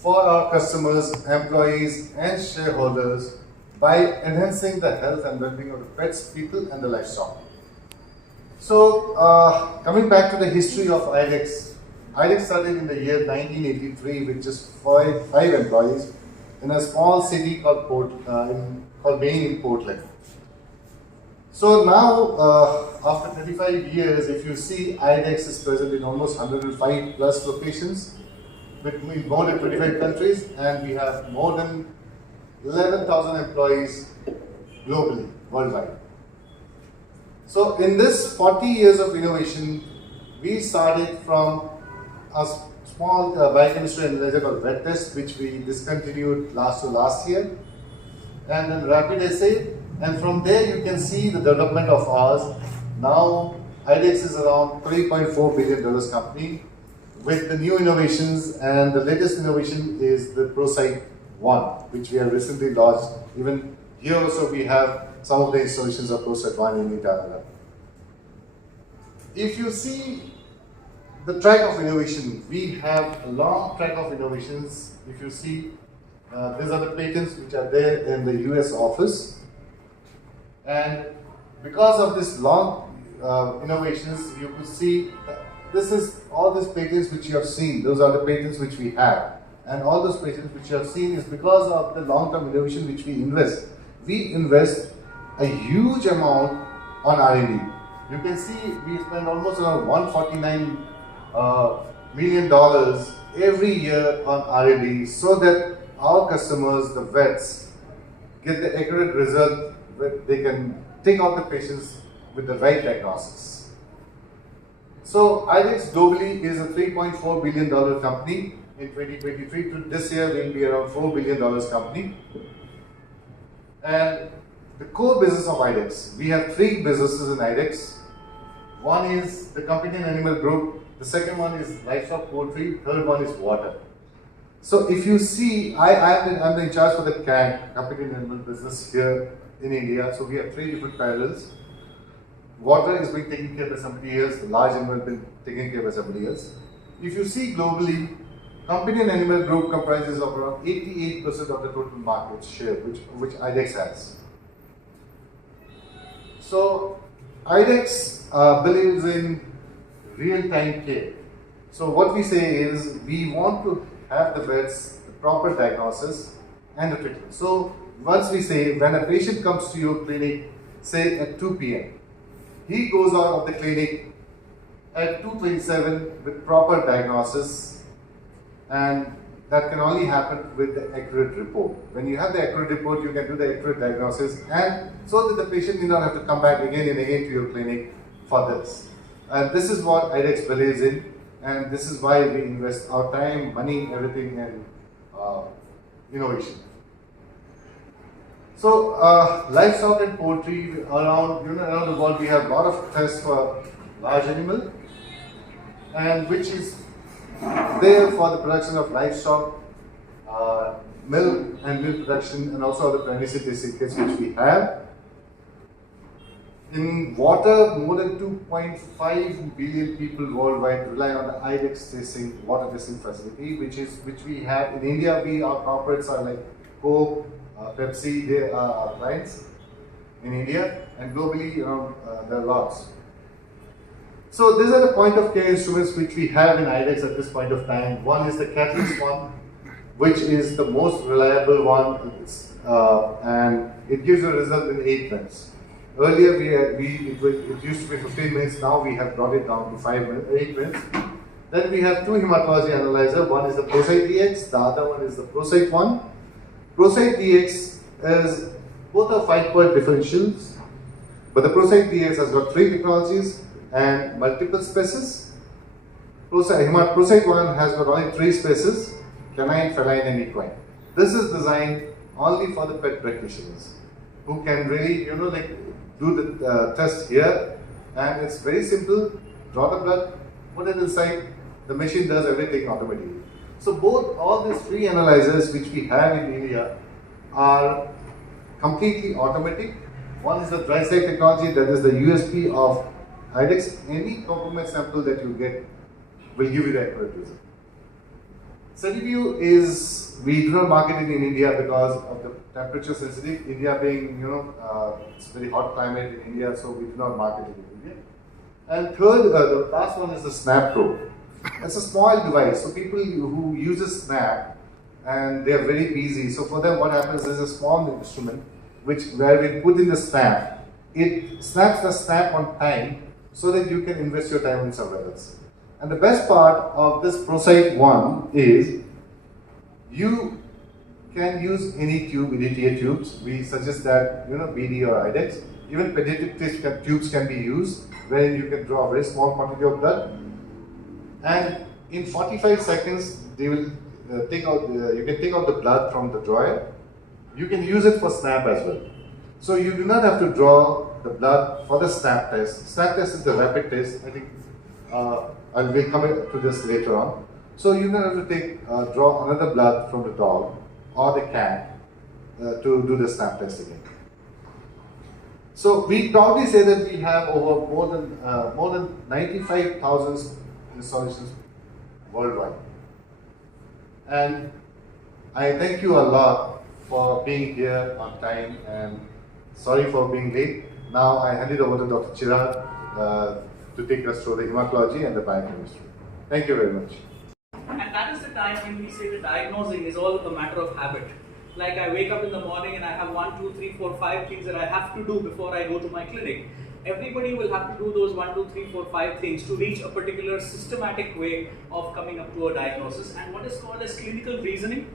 for our customers, employees and shareholders by enhancing the health and well-being of the pets, people and the livestock. So coming back to the history of IDEXX, IDEXX started in the year 1983 with just five employees in a small city called Maine in Portland. So now, after 35 years, if you see, IDEXX is present in almost 105 plus locations with more than 25 countries, and we have more than 11,000 employees globally, worldwide. So in this 40 years of innovation, we started from a small biochemistry analyzer called wet test, which we discontinued last year, and then rapid assay. And from there you can see the development of ours. Now IDEXX is around $3.4 billion company with the new innovations, and the latest innovation is the ProCyte 1, which we have recently launched. Even here also we have some of the installations of ProCyte 1 in Italy. If you see the track of innovation, we have a long track of innovations. If you see, these are the patents which are there in the US office. And because of this long innovations, you could see this is all these patents which you have seen. Those are the patents which we have, and all those patents which you have seen is because of the long-term innovation which we invest. We invest a huge amount on R&D. You can see we spend almost around $149 million every year on R&D, so that our customers, the vets, get the accurate result. They can take out the patients with the right diagnosis. So IDEXX globally is a $3.4 billion company in 2023. To this year will be around $4 billion company. And the core business of IDEXX, we have three businesses in IDEXX. One is the companion animal group, the second one is livestock, poultry, third one is water. So if you see, I'm in charge for the CAN, companion animal business here in India. So we have three different parallels. Water is being taken care by somebody else, the large animal has been taken care by somebody else. If you see globally, companion animal group comprises of around 88% of the total market share, which IDEXX has. So IDEXX believes in real-time care. So what we say is, we want to have the vets the proper diagnosis and the treatment. So once we say, when a patient comes to your clinic, say at 2 p.m., he goes out of the clinic at 2:27 with proper diagnosis, and that can only happen with the accurate report. When you have the accurate report, you can do the accurate diagnosis, and so that the patient need not have to come back again and again to your clinic for this. And this is what IDEXX believes in, and this is why we invest our time, money, everything in innovation. So livestock and poultry around the world, we have a lot of tests for large animal, and which is there for the production of livestock, milk and milk production, and also the pregnancy testing kits which we have. In water, more than 2.5 billion people worldwide rely on the IDEXX water testing facility, which we have in India. Our corporates are like Coke, Pepsi, they are our clients in India, and globally there are lots. So these are the point of care instruments which we have in IDEXX at this point of time. One is the Catalyst one, which is the most reliable one, and it gives a result in 8 minutes. Earlier it used to be 15 minutes, now we have brought it down to 8 minutes. Then we have two hematology analyzers. One is the ProCyte DX, the other one is the ProCyte 1. ProCyte DX is both are 5-point differentials, but the ProCyte DX has got 3 technologies and multiple spaces. ProCyte 1 has got only 3 spaces, canine, feline and equine. This is designed only for the pet practitioners who can really do the test here, and it's very simple. Draw the blood, put it inside, the machine does everything automatically. So all these 3 analyzers which we have in India are completely automatic. One is the dry site technology, that is the USP of IDEXX. Any compromised sample that you get will give you the accurate result. SediVue is, we do not market it in India because of the temperature sensitive. India being, it's a very hot climate in India, so we do not market it in India. And third, the last one is the Snap Pro. It's a small device, so people who use a Snap and they are very busy. So for them, what happens is a small instrument where we put in the snap. It snaps the snap on time so that you can invest your time in somewhere else. And the best part of this ProSight 1 is you can use any tube, EDTA tubes. We suggest that BD or IDEXX. Even pediatric tubes can be used, wherein you can draw a very small quantity of blood. And in 45 seconds, they will you can take out the blood from the drawer. You can use it for snap as well. So you do not have to draw the blood for the snap test. Snap test is the rapid test. I think I will come to this later on. So you don't have to draw another blood from the dog or the cat to do the snap test again. So we proudly say that we have over more than 95,000 installations worldwide. And I thank you a lot for being here on time, and sorry for being late. Now I hand it over to Dr. Chirag to take us through the hematology and the biochemistry. Thank you very much. And that is the time when we say the diagnosing is all a matter of habit. Like I wake up in the morning and I have 1, 2, 3, 4, 5 things that I have to do before I go to my clinic. Everybody will have to do those 1, 2, 3, 4, 5 things to reach a particular systematic way of coming up to a diagnosis, and what is called as clinical reasoning.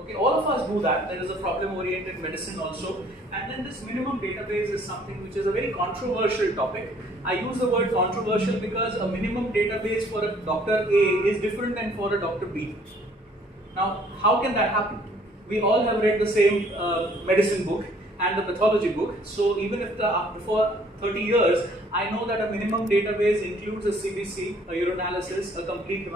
Okay, all of us do that. There is a problem-oriented medicine also, and then this minimum database is something which is a very controversial topic. I use the word controversial because a minimum database for a Dr. A is different than for a Dr. B. Now, how can that happen? We all have read the same medicine book and the pathology book. So even if before 30 years, I know that a minimum database includes a CBC, a urinalysis, a complete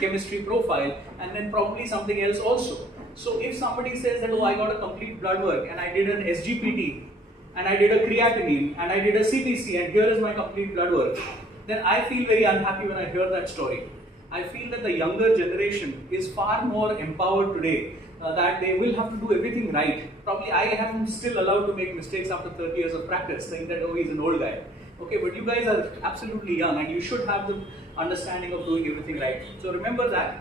chemistry profile, and then probably something else also. So if somebody says that, oh, I got a complete blood work and I did an SGPT, and I did a creatinine, and I did a CBC, and here is my complete blood work, then I feel very unhappy when I hear that story. I feel that the younger generation is far more empowered today, that they will have to do everything right. Probably I am still allowed to make mistakes after 30 years of practice, saying that, oh, he's an old guy. Okay, but you guys are absolutely young and you should have the understanding of doing everything right. So remember that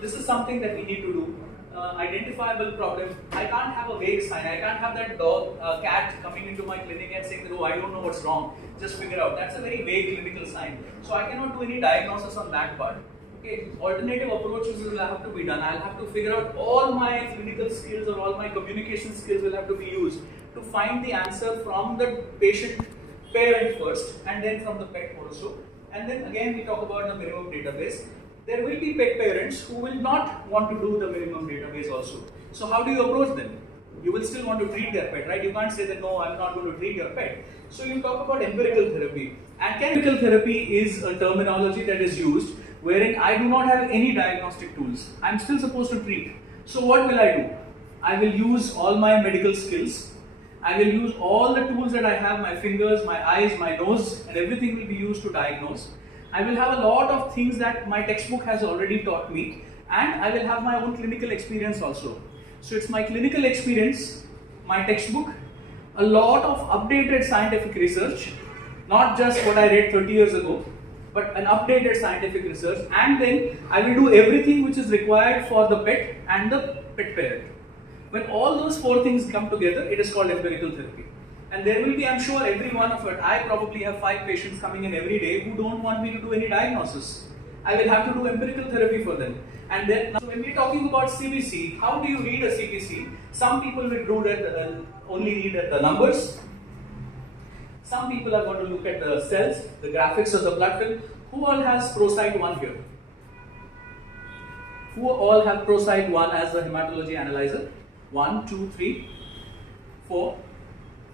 this is something that we need to do. Identifiable problem. I can't have a vague sign. I can't have that dog, cat coming into my clinic and saying that, oh, I don't know what's wrong. Just figure out. That's a very vague clinical sign. So I cannot do any diagnosis on that part. Okay, alternative approaches will have to be done. I'll have to figure out all my clinical skills or all my communication skills will have to be used to find the answer from the patient parent first, and then from the pet also. And then again we talk about the minimum database. There will be pet parents who will not want to do the minimum database also. So how do you approach them? You will still want to treat their pet, right? You can't say that, no, I'm not going to treat your pet. So you talk about empirical therapy. And empirical therapy is a terminology that is used wherein I do not have any diagnostic tools. I'm still supposed to treat. So what will I do? I will use all my medical skills. I will use all the tools that I have, my fingers, my eyes, my nose, and everything will be used to diagnose. I will have a lot of things that my textbook has already taught me, and I will have my own clinical experience also. So it's my clinical experience, my textbook, a lot of updated scientific research, not just what I read 30 years ago, but an updated scientific research, and then I will do everything which is required for the pet and the pet parent. When all those four things come together, it is called empirical therapy. And there will be, I'm sure, every one of it. I probably have 5 patients coming in every day who don't want me to do any diagnosis. I will have to do empirical therapy for them. And then, so when we're talking about CBC, how do you read a CBC? Some people will only read at the numbers. Some people are going to look at the cells, the graphics of the blood film. Who all has ProSight 1 here? Who all have ProSight 1 as the hematology analyzer? 1, 2, 3, 4.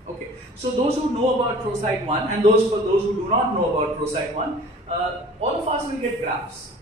Okay, so those who know about ProSight 1 and those who do not know about ProSight 1, all of us will get graphs.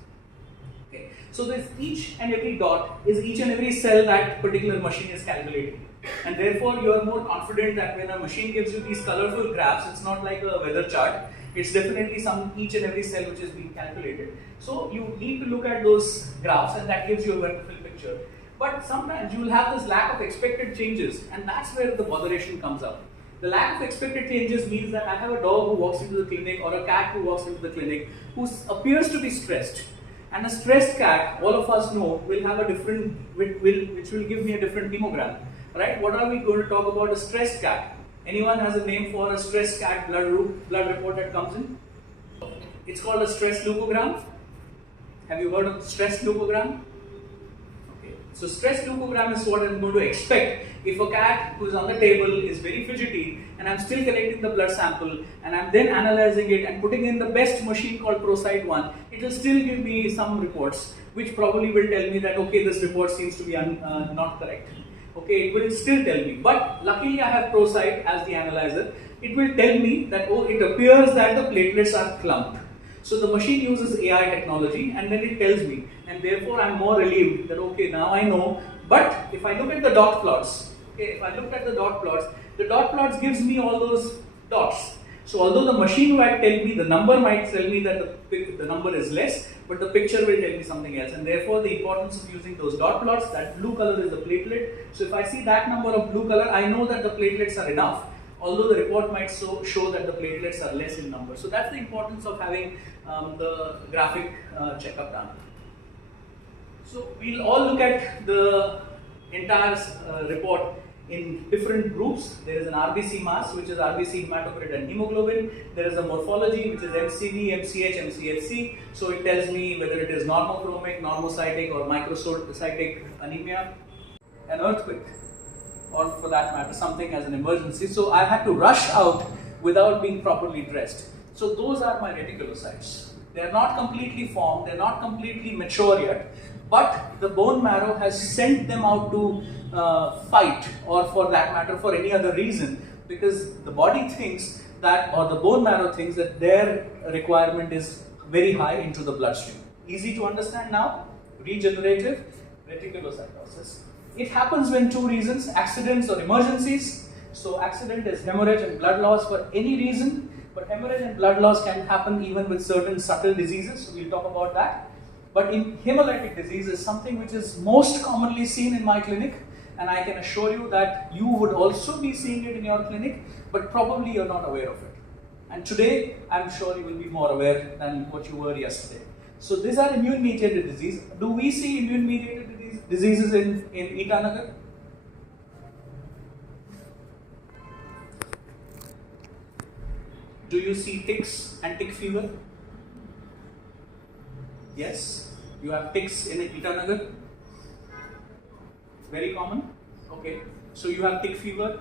Okay, so this each and every dot is each and every cell that particular machine is calculating, and therefore you are more confident that when a machine gives you these colorful graphs, it's not like a weather chart. It's definitely each and every cell which is being calculated. So you need to look at those graphs, and that gives you a wonderful picture. But sometimes you will have this lack of expected changes, and that's where the botheration comes up. The lack of expected changes means that I have a dog who walks into the clinic or a cat who walks into the clinic who appears to be stressed. And a stressed cat, all of us know, will have a different, which will give me a different hemogram. Right? What are we going to talk about? A stressed cat. Anyone has a name for a stressed cat blood report that comes in? It's called a stress leukogram. Have you heard of stress leukogram? Okay. So stress leukogram is what I'm going to expect if a cat who is on the table is very fidgety, and I'm still collecting the blood sample, and I'm then analyzing it and putting in the best machine called ProCyte 1, it will still give me some reports, which probably will tell me that, okay, this report seems to be not correct. Okay, it will still tell me. But luckily I have ProCyte as the analyzer. It will tell me that, oh, it appears that the platelets are clumped. So the machine uses AI technology, and then it tells me, and therefore I'm more relieved that, okay, now I know. But if I look at the dot plots, okay, if I look at the dot plots gives me all those dots. So although the machine might tell me, the number might tell me that the number is less, but the picture will tell me something else. And therefore the importance of using those dot plots, that blue color is the platelet. So if I see that number of blue color, I know that the platelets are enough, although the report might show that the platelets are less in number. So that's the importance of having the graphic checkup done. So we'll all look at the entire report in different groups. There is an RBC mass, which is RBC, hematocrit and hemoglobin. There is a morphology, which is MCV, MCH, MCHC. So it tells me whether it is normochromic, normocytic or microcytic anemia. An earthquake, or for that matter, something as an emergency. So I had to rush out without being properly dressed. So those are my reticulocytes. They are not completely formed, they are not completely mature yet, but the bone marrow has sent them out to fight, or for that matter, for any other reason, because the body thinks that, or the bone marrow thinks that their requirement is very high into the bloodstream. Easy to understand now? Regenerative reticulocytosis. It happens when two reasons: accidents or emergencies. So accident is hemorrhage and blood loss for any reason, but hemorrhage and blood loss can happen even with certain subtle diseases. So we'll talk about that. But in hemolytic disease is something which is most commonly seen in my clinic, and I can assure you that you would also be seeing it in your clinic, but probably you're not aware of it. And today, I'm sure you will be more aware than what you were yesterday. So these are immune-mediated disease. Do we see immune-mediated diseases in Itanagar? Do you see ticks and tick fever? Yes, you have ticks in Itanagar. Very common. Okay, so you have tick fever.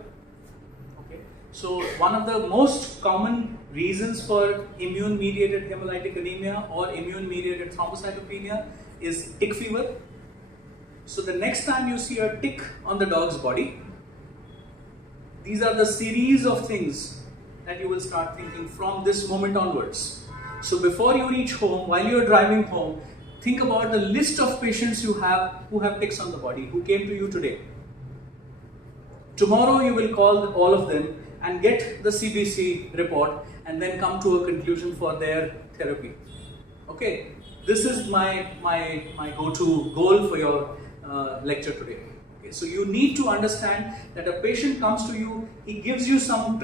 Okay, so one of the most common reasons for immune-mediated hemolytic anemia or immune-mediated thrombocytopenia is tick fever. So the next time you see a tick on the dog's body, these are the series of things that you will start thinking from this moment onwards. So before you reach home, while you are driving home, think about the list of patients you have who have ticks on the body, who came to you today. Tomorrow you will call all of them and get the CBC report and then come to a conclusion for their therapy. Okay, this is my go-to goal for your lecture today. Okay, so you need to understand that a patient comes to you, he gives you some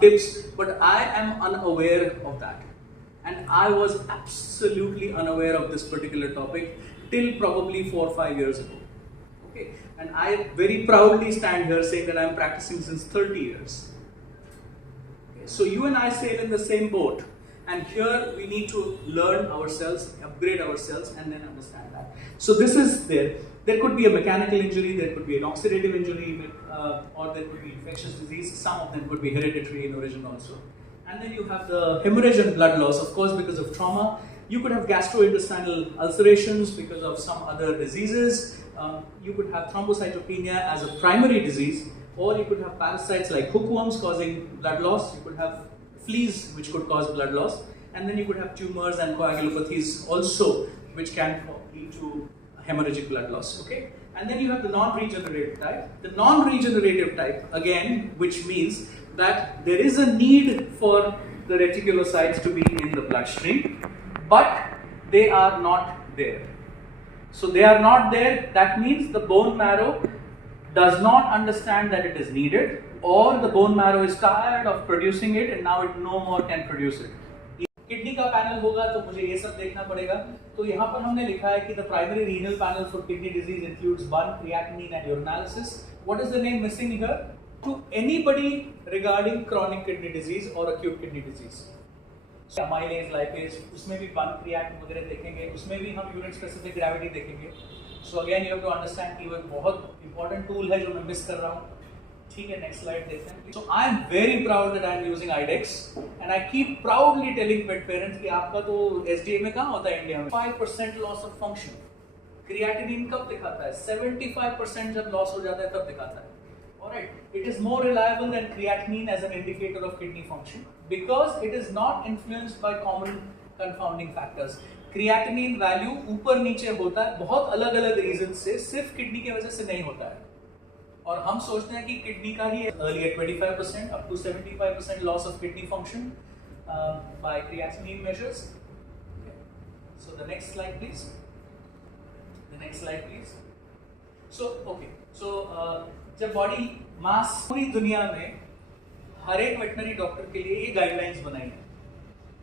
tips, but I am unaware of that. And I was absolutely unaware of this particular topic till probably 4 or 5 years ago. Okay, and I very proudly stand here saying that I am practicing since 30 years. Okay, so you and I sail in the same boat, and here we need to learn ourselves, upgrade ourselves, and then understand that. So this is there. There could be a mechanical injury, there could be an oxidative injury, or there could be infectious disease. Some of them could be hereditary in origin also. And then you have the hemorrhage and blood loss, of course, because of trauma. You could have gastrointestinal ulcerations because of some other diseases. You could have thrombocytopenia as a primary disease, or you could have parasites like hookworms causing blood loss. You could have fleas which could cause blood loss. And then you could have tumors and coagulopathies also, which can lead to hemorrhagic blood loss. Okay? And then you have the non-regenerative type. The non-regenerative type, again, which means that there is a need for the reticulocytes to be in the bloodstream, but they are not there. So they are not there, that means the bone marrow does not understand that it is needed, or the bone marrow is tired of producing it and now it no more can produce it. Kidney का panel होगा तो मुझे ये सब देखना पड़ेगा। तो यहाँ पर हमने लिखा है कि the primary renal panel for kidney disease includes 1 creatinine and urinalysis. What is the name missing here? To anybody regarding chronic kidney disease or acute kidney disease. Amylase, lipase, उसमें भी 1 creatinine वगैरह देखेंगे, उसमें भी हम यूनिट स्पेसिफिक ग्रेविटी देखेंगे। So again you have to understand कि वो एक बहुत important tool है जो मैं मिस कर रहा हूँ। ठीक है, नेक्स्ट स्लाइड देखते हैं। So I am very proud that I am using IDEXX and I keep proudly telling pet parents कि आपका तो SDA में कहाँ होता है इंडिया में 5% loss of function। क्रिएटिनिन कब दिखाता है? 75% जब लॉस हो जाता है तब दिखाता है। Alright, it is more reliable than creatinine as an indicator of kidney function because it is not influenced by common confounding factors। Creatinine value ऊपर नीचे होता है बहुत अलग अलग रीजन से, सिर्फ किडनी की वजह से नहीं होता है। और हम सोचते हैं कि किडनी का ही earlier 25% up to 75% loss of kidney function by creatinine measures. So the next slide please. The next slide please. So okay, so जब बॉडी मास पूरी दुनिया में हर एक वेटनरी डॉक्टर के लिए ये गाइडलाइंस बनाई है,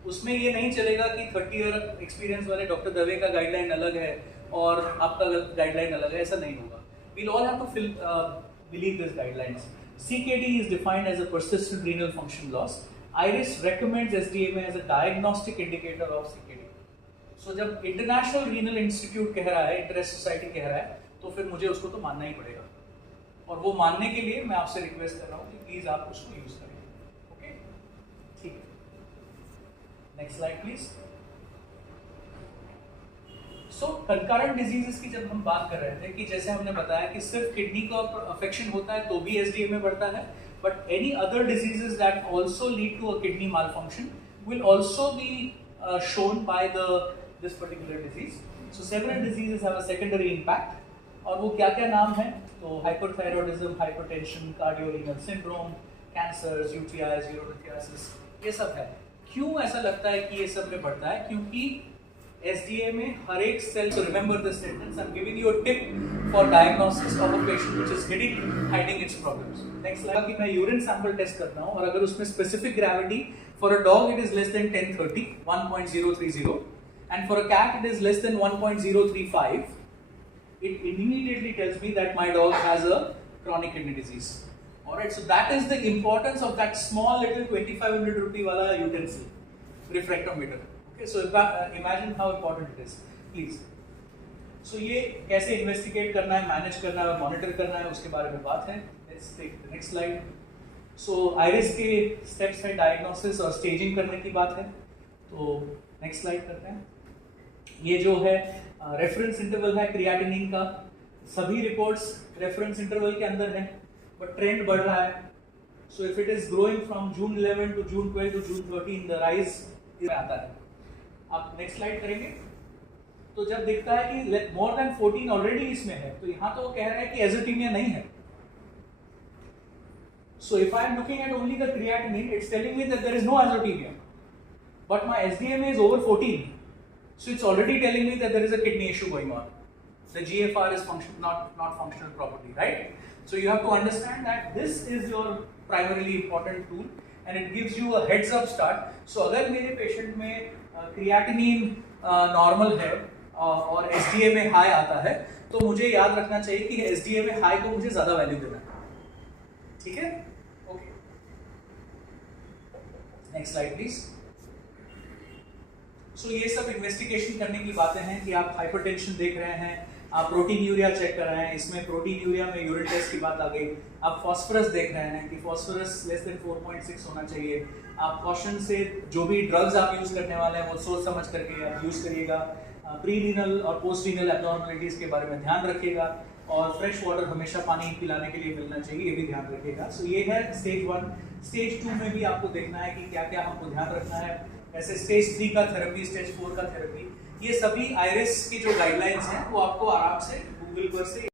उसमें ये नहीं चलेगा कि 30 ईयर एक्सपीरियंस वाले डॉक्टर दवे का गाइडलाइन अलग है और आपका गाइडलाइन अलग है, ऐसा नहीं होगा। We'll all have to believe these guidelines. CKD is defined as a persistent renal function loss. IRIS recommends SDMA as a diagnostic indicator of CKD. So जब इंटरनेशनल रीनल इंस्टीट्यूट कह रहा है, इंटरेस्ट सोसाइटी कह रहा है, तो फिर मुझे उसको तो मानना ही पड़ेगा। और वो मानने के लिए मैं आपसे रिक्वेस्ट कर रहा हूँ कि प्लीज आप उसको यूज करें। ओके, ठीक है, next slide please. So concurrent diseases की जब हम बात कर रहे थे कि जैसे हमने बताया कि सिर्फ किडनी का अफेक्शन होता है तो भी एसडीए में बढ़ता है, but any other diseases that also lead to a kidney malfunction will also be shown by this particular disease. So several diseases have a secondary impact, और वो क्या क्या नाम है? तो hyperthyroidism, hypertension, cardiorenal syndrome, cancers, UTIs, urolithiasis, ये सब है। क्यों ऐसा लगता है कि ये सब में बढ़ता है? क्योंकि SDA में हर एक cell, so remember this sentence, I'm giving you a tip for diagnosis of a patient which is hiding its problems. Next slide, कि मैं यूरिन सैंपल टेस्ट करता हूँ और अगर उसमें specific gravity for a dog it is less than 1030, 1.030, and for a cat it is less than 1.035, it immediately tells me that my dog has a chronic kidney disease. Alright, so that is the importance of that small little 2500 rupee wala utensil, refractometer. Okay, so imagine how important it is, please. So ये कैसे investigate करना है, manage करना है और monitor करना है, उसके बारे में बात है। Let's take the next slide. So iris के स्टेप्स है, डायग्नोसिस और स्टेजिंग करने की बात है। तो नेक्स्ट स्लाइड करते हैं। ये जो है रेफरेंस इंटरवल है क्रिएटिनिन का, सभी रिपोर्ट्स रेफरेंस इंटरवल के अंदर है, बट ट्रेंड बढ़ रहा है। So if it is growing from June 11 to June 12 to June 13, the rise आता है। आप नेक्स्ट स्लाइड करेंगे तो जब देखता है कि मोर देन 14 ऑलरेडी इसमें है, तो यहाँ तो वो कह रहा है कि एजोटीमिया नहीं है। So if I am looking at only the creatinine, it's telling me that there is no azotemia, but my SDMA is over 14, so it's already telling me that there is a kidney issue going on. The GFR is not functional properly, right? So you have to understand that this is your primarily important tool and it gives you a heads up start. So अगर मेरे patient में creatinine normal है और SDA में high आता है, तो मुझे याद रखना चाहिए कि एसडीए में हाई को मुझे ज्यादा वैल्यू देना है। ठीक है, ओके, नेक्स्ट स्लाइड प्लीज। सो ये सब इन्वेस्टिगेशन करने की बातें हैं कि आप हाइपरटेंशन देख रहे हैं, आप प्रोटीन यूरिया चेक कर रहे हैं, इसमें प्रोटीन यूरिया में यूरिन टेस्ट की बात आ गई। आप फास्फोरस देख रहे हैं कि फास्फोरस लेस देन 4.6 होना चाहिए। आप कॉशन से जो भी ड्रग्स आप यूज करने वाले हैं वो सोच समझ करके आप यूज करिएगा। प्री रीनल और पोस्ट रीनल एब्नॉर्मलिटीज के बारे में ध्यान रखिएगा, और फ्रेश वाटर हमेशा पानी पिलाने के लिए मिलना चाहिए, ये भी ध्यान रखिएगा। सो ये है स्टेज 1। स्टेज 2 में भी आपको देखना है कि क्या क्या हमको ध्यान रखना है, ऐसे स्टेज 3 का थेरेपी, स्टेज 4 का थेरेपी, ये सभी आइरिस की जो गाइडलाइंस हैं वो आपको आराम से गूगल पर से